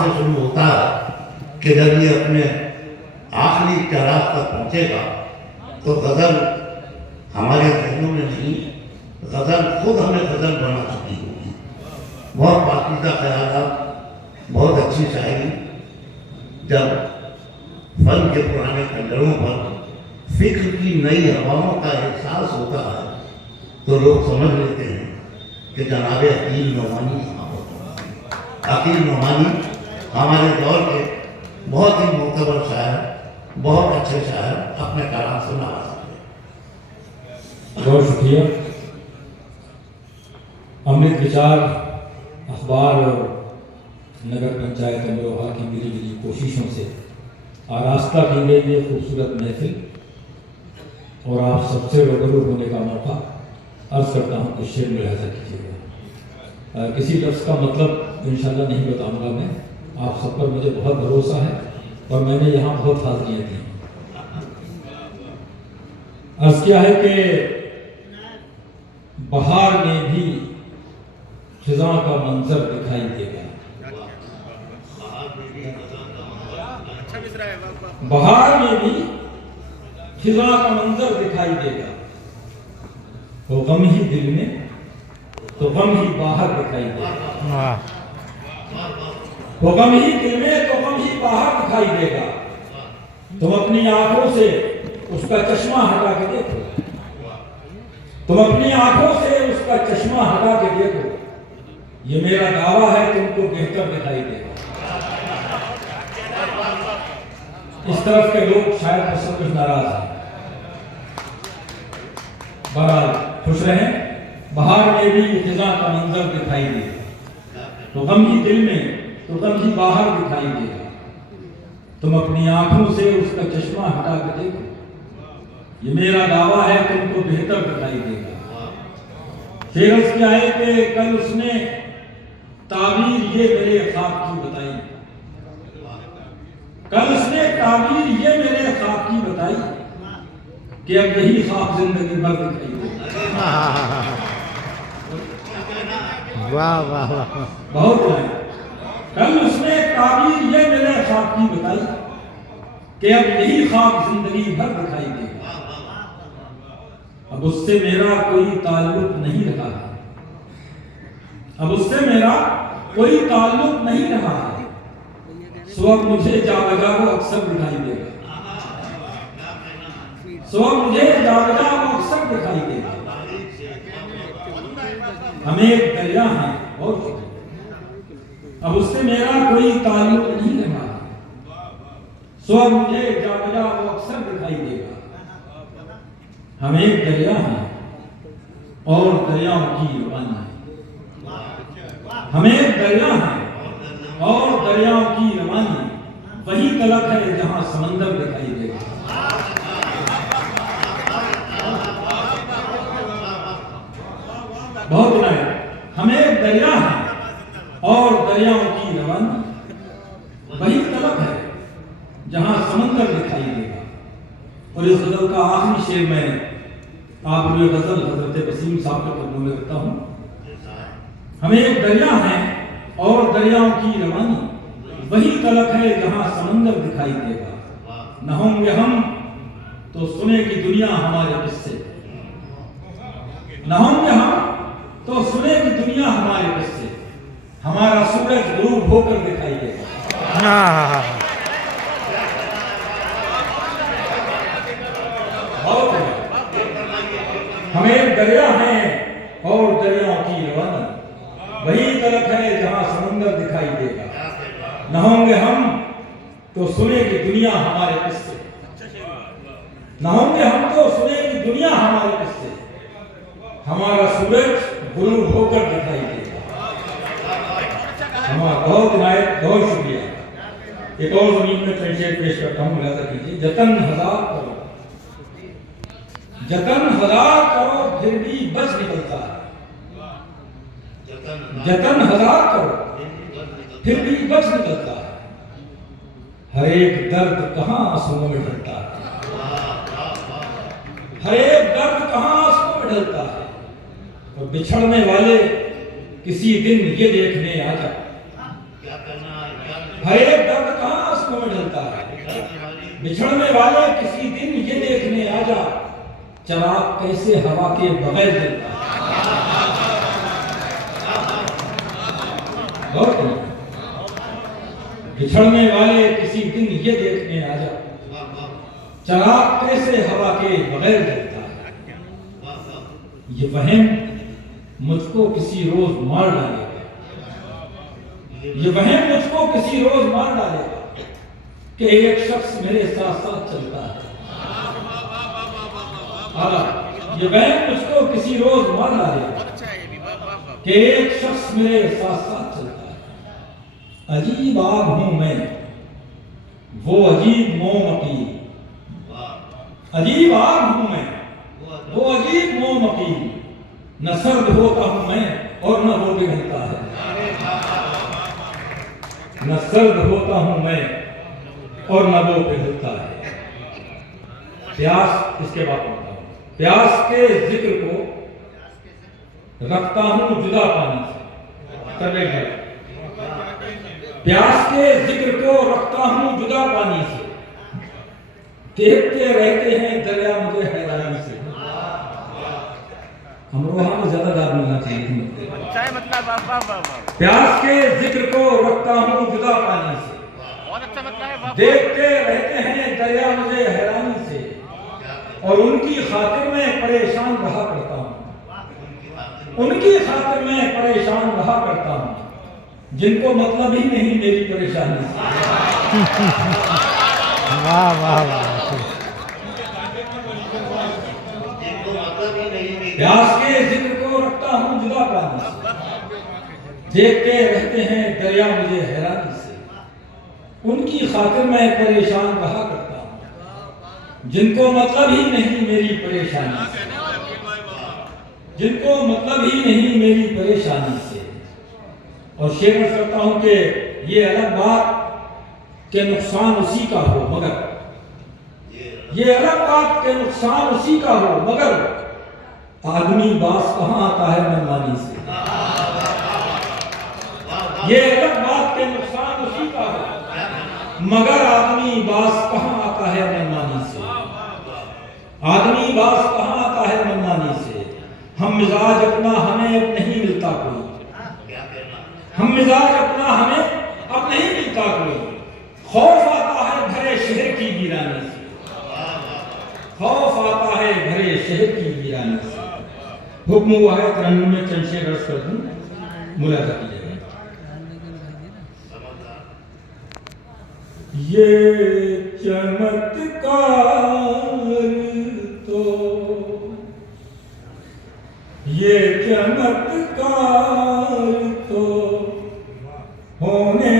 से शुरू होता है कि जब ये अपने आखिरी चढ़ाव तक पहुँचेगा तो गज़ल हमारे जहनों में नहीं, गज़ल खुद हमें गज़ल बना चुकी होगी। बहुत पाकीज़ा ख्यालात, बहुत अच्छी शायरी। जब फन के पुराने खंडरों पर फिक्र की नई हवाओं का एहसास होता है तो लोग समझ लेते हैं कि जनाब अकील नोमानी यहाँ होता है। अकील नोमानी हमारे दौर के बहुत ही मोतबर शायर, बहुत अच्छे शायर, अपने कलाम से नवाज हैं। बहुत शुक्रिया। अमृत विचार अखबार और नगर पंचायत अमरोहा की मिली जुली कोशिशों से आरास्ता की गई ये खूबसूरत महफिल और आप सबसे रूबरू होने का मौका अर्ज करता हूँ कुछ शेर मुलाहिजा कीजिएगा। किसी लफ्ज़ का मतलब इंशाल्लाह नहीं बताऊँगा मैं, आप सब पर मुझे बहुत भरोसा है और मैंने यहाँ बहुत हाज़िरियाँ दी। अर्ज किया है कि बहार में भी खिज़ां का मंजर दिखाई देगा, बहार में भी खिज़ां का मंजर दिखाई देगा। तो गम ही दिल में तो गम ही बाहर दिखाई देगा, तो गम ही दिल में तो गम ही बाहर दिखाई देगा। तुम अपनी आंखों से उसका चश्मा हटा के देखो, तुम अपनी आंखों से उसका चश्मा हटा के देखो, ये मेरा दावा है तुमको बेहतर दिखाई देगा। इस तरफ के लोग शायद मुझसे कुछ नाराज हैं, बहरहाल खुश रहें। बहार में भी खिज़ां का मंजर दिखाई देगा, तो गम ही दिल में तो गम ही बाहर दिखाई देगा। तुम अपनी आंखों से उसका चश्मा हटा के देखो, ये मेरा दावा है तुमको बेहतर दिखाई देगा। शेर क्या है कि कल उसने ताबीर ये मेरे ख्वाब की बताई, कल उसने ताबीर ये मेरे ख्वाब की बताई कि अब यही ख्वाब जिंदगी भर दिखाई देगा। वाह वाह वाह, बहुत है। कल उसने ताबीर ये मेरे ख्वाब की बताई कि अब यही ख्वाब जिंदगी भर दिखाई देगा। अब उससे मेरा कोई ताल्लुक नहीं रहा है, अब उससे मेरा कोई ताल्लुक नहीं रहा है, सो अब मुझे जा बजा वो अक्सर दिखाई देगा, सो अब मुझे जा बजा वो अक्सर दिखाई देगा। हम एक दरिया हैं और अब उससे मेरा कोई ताल्लुक नहीं रहा है, सो अब मुझे जा बजा वो अक्सर दिखाई देगा। हम एक दरिया हैं और दरियाओं की रवानी है, हम एक दरिया हैं और दरियाओं की रवानी, वही तलक है जहां समंदर दिखाई देगा। बहुत बुरा है। हम एक दरिया हैं और दरियाओं की रवानी, वही तलक है जहां समंदर दिखाई देगा। और इस गजल का आखिरी शेर मैं आप ये गजल हजरत वसीम साहब के कदमों में रखता हूं। हम एक दरिया हैं और दरियाओं की रवानी, वही तलक है जहां समंदर दिखाई देगा। न होंगे हम तो सुनेगी दुनिया हमारे किस्से, न होंगे हम तो सुनेगी दुनिया हमारे किस्से, हमारा सूरज डूब होकर दिखाई देगा। बहुत है। हम एक दरिया हैं और दरियाओं की रवानी, वही तलक है जहां समंदर दिखाई देगा। न होंगे हम तो सुनेगी दुनिया हमारे किस्से, न होंगे हम तो सुनेगी दुनिया हमारे किस्से, हमारा सूरज गुरूब होकर दिखाई देगा। हमारा बहुत इनायत, बहुत शुक्रिया। एक और जमीन में शेर पेश करता हूँ, मुलाजा कीजिए। जतन हजार करो, जतन हजार करो फिर भी बच निकलता है, जतन हजार करो फिर भी बच निकलता है। हर एक दर्द कहाँ आंसुओं में ढलता है, हर एक दर्द कहाँ आंसुओं में ढलता है। और बिछड़ने वाले किसी दिन ये देखने आ जा, हर एक दर्द कहाँ आंसुओं में ढलता है। बिछड़ने वाले किसी दिन ये देखने आ जा, चिराग कैसे हवा के बगैर जलता है। बिछड़ने वाले किसी दिन ये देखने आ जा, चिराग कैसे हवा के बगैर जलता है। ये वहम मुझको किसी रोज मार डालेगा, ये वहम मुझको किसी रोज मार डालेगा कि एक शख्स मेरे साथ साथ चलता है। ये वहम मुझको किसी रोज मार डालेगा कि एक शख्स मेरे साथ साथ चलता है। अजीब आग हूं मैं, वो अजीब मोमकी, अजीब आग हूं मैं, वो अजीब मोमकी, न सर्द होता हूं मैं और न वो पिघलता है। न सर्द होता हूं मैं और न वो पिघलता है। प्यास, इसके बाद होता हूं, प्यास के जिक्र को रखता हूं जुदा पानी से। प्यास के जिक्र को रखता हूं जुदा पानी से, देखते रहते हैं दरिया मुझे हैरानी से। अमरोहा में ज्यादा दाद मिलना चाहिए। प्यास के जिक्र को रखता हूं जुदा पानी से, देखते रहते हैं दरिया मुझे हैरानी से, और उनकी खातिर में परेशान रहा करता हूं, उनकी खातिर में परेशान रहा करता हूं, जिनको मतलब ही नहीं मेरी परेशानी से। वाह वाह वाह। प्यास के जिक्र को रखता हूं जुदा पानी से, देखते रहते हैं दरिया मुझे हैरानी से, उनकी खातिर मैं परेशान रहा करता हूं, जिनको मतलब ही नहीं मेरी परेशानी से, जिनको मतलब ही नहीं मेरी परेशानी से। और शेर में करता हूं कि ये अलग बात के नुकसान उसी का हो, मगर ये अलग बात के नुकसान उसी का हो, मगर आदमी बास कहां आता है मनमानी से। ये अलग बात के नुकसान उसी का हो, मगर आदमी बास कहां आता है मनमानी से। आदमी बास कहां आता है मनमानी से। हम मिजाज अपना हमें अब नहीं मिलता कोई, हम मिजाज अपना हमें अब नहीं मिलता कोई। खौफ आता है भरे शहर की वीरानी से, खौफ आता है भरे शहर की वीरानी से। हुक्म हुआ है तरन्नुम में चंद शेर अर्ज कर दूं, मुलाकात कीजिएगा। ये चमत्कार तो, ये चमत्कार तो होने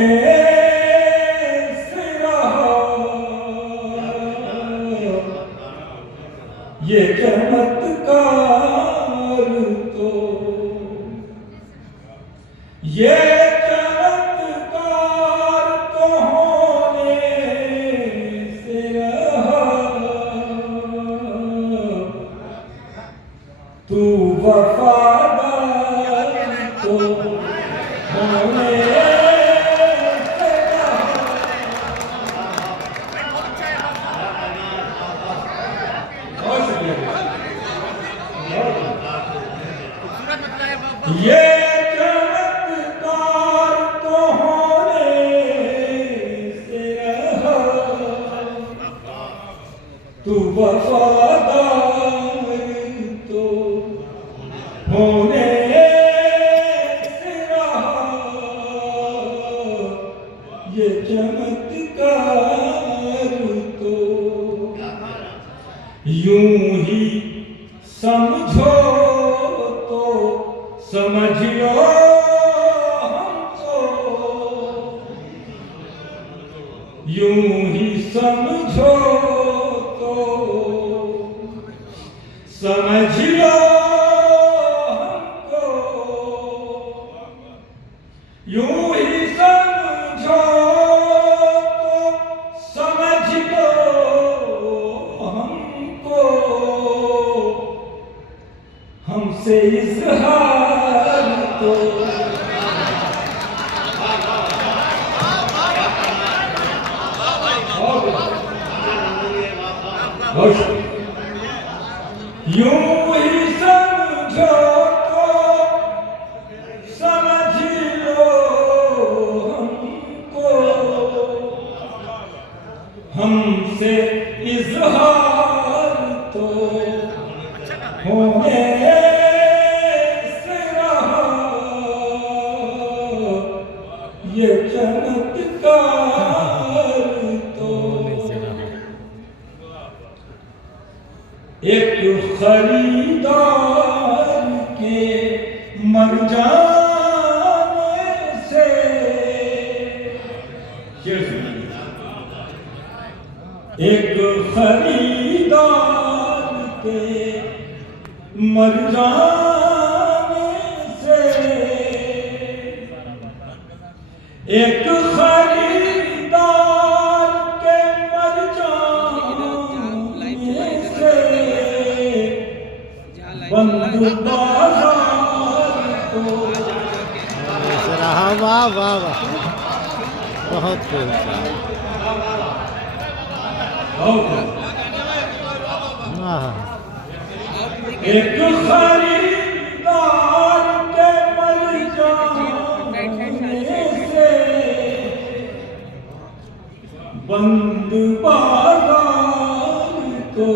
से रहा, ये चमत्कार तो, ये चमत्कार तो होने से रहा, तू वफादार तो होने से रहा। बहुत शुक्रिया। ये चमत्कार तो होने से रहा, तू वफादार तो होने से रहा, ये चमत्कार तो यूं ही समझो तो समझ लो हमको, यूं ही समझो तो समझ लो हमको, यूं ही समझो तो समझ लो हमको, हमसे इज़हार तो खुश यूं ही समझो तो समझ लो हमको हमसे इजहार तो होने से रहा ये चमत्कार तो एक खरीदार के मर जाने से एक खरीदार के मर जाने से एक खरीदार के मर जाने से बंद बाजार तो वाह वाह वाह वाह बहुत खूब वाह एक खरीदार के मर जाने से बंद बाजार तो